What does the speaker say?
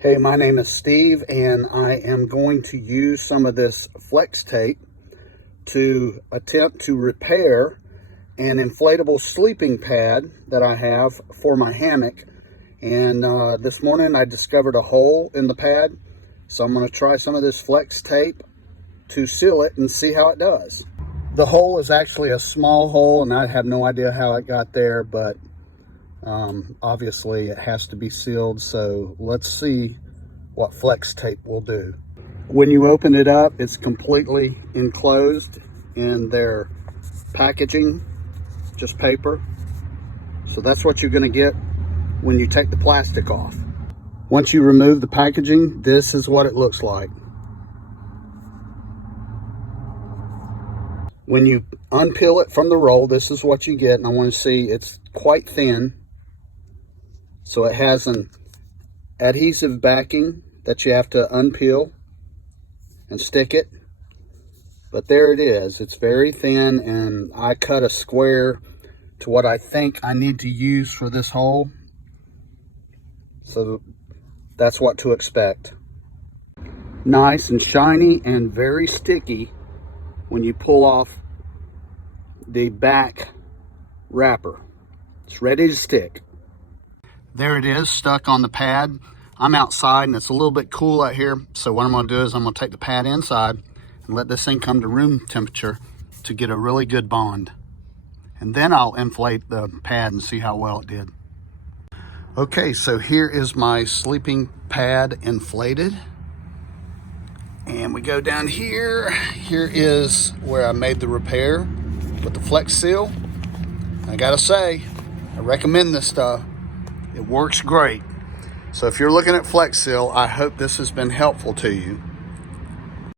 Hey, my name is Steve, and I am going to use some of this flex tape to attempt to repair an inflatable sleeping pad that I have for my hammock. And this morning I discovered a hole in the pad, so I'm going to try some of this flex tape to seal it and see how it does. The hole is actually a small hole, and I have no idea how it got there, but obviously it has to be sealed, so let's see what flex tape will do. When you open it up, it's completely enclosed in their packaging, just paper. So that's what you're going to get when you take the plastic off. Once you remove the packaging, this is what it looks like. When you unpeel it from the roll, this is what you get, and I want to see it's quite thin. So it has an adhesive backing that you have to unpeel and stick it. But there it is. It's very thin, and I cut a square to what I think I need to use for this hole. So that's what to expect. Nice and shiny and very sticky when you pull off the back wrapper. It's ready to stick. There it is, stuck on the pad. I'm outside and it's a little bit cool out here, so what I'm going to do is I'm going to take the pad inside and let this thing come to room temperature to get a really good bond. And then I'll inflate the pad and see how well it did. Okay, so here is my sleeping pad inflated. And we go down here. Here is where I made the repair with the Flex Seal. I gotta say, I recommend this stuff. It works great. So if you're looking at Flex Seal, I hope this has been helpful to you.